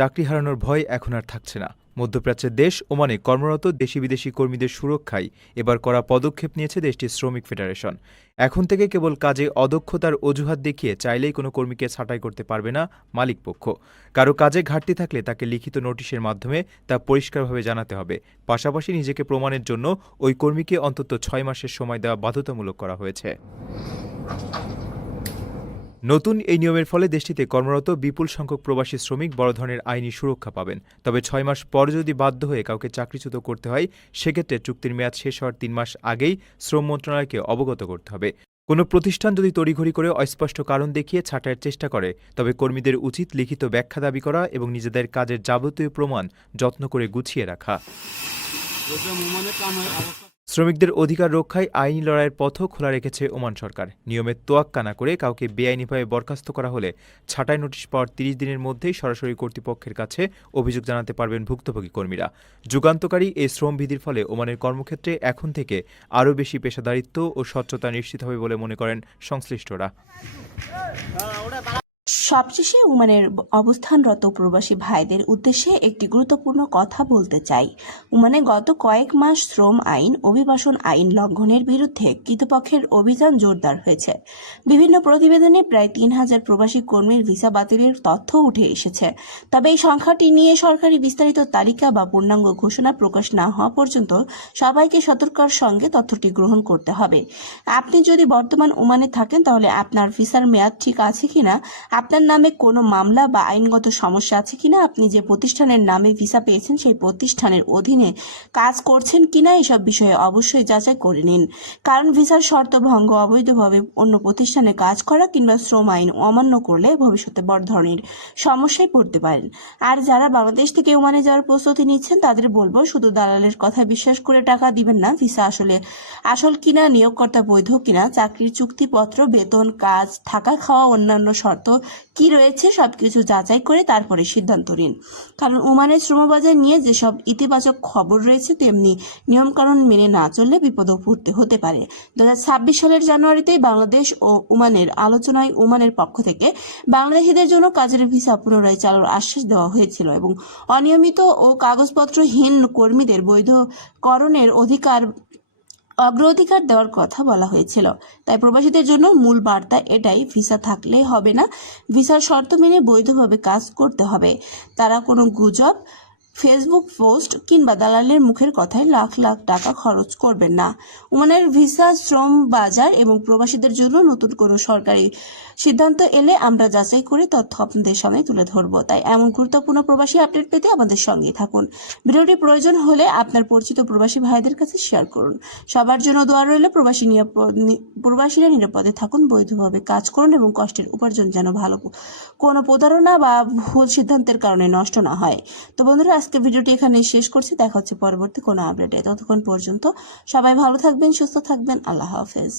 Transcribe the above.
চাকরি হারানোর ভয় এখন আর থাকছে না। মধ্যপ্রাচ্যের দেশ ওমানে কর্মরত দেশি বিদেশি কর্মীদের সুরক্ষায় এবার কড়া পদক্ষেপ নিয়েছে দেশটির শ্রমিক ফেডারেশন। এখন থেকে কেবল কাজে অদক্ষতার অজুহাত দেখিয়ে চাইলেই কোনো কর্মীকে ছাঁটাই করতে পারবে না মালিকপক্ষ। কারো কাজে ঘাটতি থাকলে তাকে লিখিত নোটিশের মাধ্যমে তা পরিষ্কারভাবে জানাতে হবে। পাশাপাশি নিজেকে প্রমাণের জন্য ওই কর্মীকে অন্তত 6 মাসের সময় দেওয়া বাধ্যতামূলক করা হয়েছে। নতুন এই নিয়মের ফলে দেশটিতে কর্মরত বিপুল সংখ্যক প্রবাসী শ্রমিক বড় ধরনের আইনি সুরক্ষা পাবেন। তবে 6 মাস পর যদি বাধ্য হয়ে কাউকে চাকরিচ্যুত করতে হয়, সেক্ষেত্রে চুক্তির মেয়াদ শেষ হওয়ার 3 মাস আগেই শ্রম মন্ত্রণালয়কে অবগত করতে হবে। কোনো প্রতিষ্ঠান যদি তড়িঘড়ি করে অস্পষ্ট কারণ দেখিয়ে ছাঁটাইয়ের চেষ্টা করে, তবে কর্মীদের উচিত লিখিত ব্যাখ্যা দাবি করা এবং নিজেদের কাজের যাবতীয় প্রমাণ যত্ন করে গুছিয়ে রাখা। শ্রমিকদের অধিকার রক্ষায় আইনি লড়াইয়ের পথও খোলা রেখেছে ওমান সরকার। নিয়মের তোয়াক্কা না করে কাউকে বেআইনিভাবে বরখাস্ত করা হলে ছাঁটাই নোটিশ পাওয়ার 30 দিনের মধ্যেই সরাসরি কর্তৃপক্ষের কাছে অভিযোগ জানাতে পারবেন ভুক্তভোগী কর্মীরা। যুগান্তকারী এই শ্রমবিধির ফলে ওমানের কর্মক্ষেত্রে এখন থেকে আরও বেশি পেশাদারিত্ব ও স্বচ্ছতা নিশ্চিত হবে বলে মনে করেন সংশ্লিষ্টরা। সবশেষে ওমানের অবস্থানরত প্রবাসী ভাইদের উদ্দেশ্যে একটি গুরুত্বপূর্ণ কথা বলতে চাই। ওমানে গত কয়েক মাস শ্রম আইন, অভিবাসন আইন লঙ্ঘনের বিরুদ্ধে কর্তৃপক্ষের অভিযান জোরদার হয়েছে। বিভিন্ন প্রতিবেদনে প্রায় 3000 প্রবাসী কর্মীর ভিসা বাতিলের তথ্য উঠে এসেছে। তবে এই সংখ্যাটি নিয়ে সরকারি বিস্তারিত তালিকা বা পূর্ণাঙ্গ ঘোষণা প্রকাশ না হওয়া পর্যন্ত সবাইকে সতর্কতার সঙ্গে তথ্যটি গ্রহণ করতে হবে। আপনি যদি বর্তমান ওমানে থাকেন, তাহলে আপনার ভিসার মেয়াদ ঠিক আছে কিনা, আপনার নামে কোনো মামলা বা আইনগত সমস্যা আছে কিনা, আপনি যে প্রতিষ্ঠানের নামে ভিসা পেয়েছেন সেই প্রতিষ্ঠানের অধীনে কাজ করছেন কিনা, এসব বিষয়ে অবশ্যই যাচাই করে নিন। কারণ ভিসার শর্ত ভঙ্গ, অবৈধভাবে অন্য প্রতিষ্ঠানে কাজ করা কিংবা শ্রম আইন অমান্য করলে ভবিষ্যতে বড় ধরনের সমস্যায় পড়তে পারেন। আর যারা বাংলাদেশ থেকে ওমানে যাওয়ার প্রস্তুতি নিচ্ছেন, তাদের বলবো শুধু দালালের কথা বিশ্বাস করে টাকা দিবেন না। ভিসা আসল কিনা, নিয়োগকর্তা বৈধ কিনা, চাকরির চুক্তিপত্র, বেতন, কাজ, থাকা খাওয়া, অন্যান্য শর্ত কি রয়েছে সবকিছু যাচাই করে তারপরে সিদ্ধান্ত নিন। কারণ ওমানের শ্রমবাজার নিয়ে যেসব ইতিবাচক খবর রয়েছে, তেমনি নিয়মকানুন মেনে না চললে বিপদে পড়তে হতে পারে। 2026 সালের জানুয়ারিতে বাংলাদেশ ও ওমানের আলোচনায় ওমানের পক্ষ থেকে বাংলাদেশিদের জন্য কাজের ভিসা পুনরায় চালুর আশ্বাস দেওয়া হয়েছিল এবং অনিয়মিত ও কাগজপত্রহীন কর্মীদের বৈধকরণের অগ্রাধিকার দেওয়ার কথা বলা হয়েছিল। তাই প্রবাসীদের জন্য মূল বার্তা এটাই, ভিসা থাকলে হবে না, ভিসার শর্ত মেনে বৈধভাবে কাজ করতে হবে। তারা কোনো গুজব, ফেসবুক পোস্ট কিংবা দালালের মুখের কথায় লাখ লাখ টাকা খরচ করবেন না। ওমানের ভিসা, শ্রম বাজার এবং প্রবাসীদের জন্য নতুন কোনো সরকারি সিদ্ধান্ত এলে আমরা যাচাই করে তথ্য আপনাদের সামনে তুলে ধরব। তাই এমন গুরুত্বপূর্ণ প্রবাসী আপডেট পেতে আমাদের সঙ্গে থাকুন। ভিডিওটি প্রয়োজন হলে আপনার পরিচিত প্রবাসী ভাইদের কাছে শেয়ার করুন। সবার জন্য দোয়া রইল। প্রবাসীরা নিরাপদে থাকুন, বৈধভাবে কাজ করুন এবং কষ্টের উপার্জন যেন ভালো কোনো প্রতারণা বা ভুল সিদ্ধান্তের কারণে নষ্ট না হয়। তো বন্ধুরা, আজকে ভিডিওটি এখানে শেষ করছি। দেখা হচ্ছে পরবর্তী কোনো আপডেটে। ততক্ষণ পর্যন্ত সবাই ভালো থাকবেন, সুস্থ থাকবেন। আল্লাহ হাফেজ।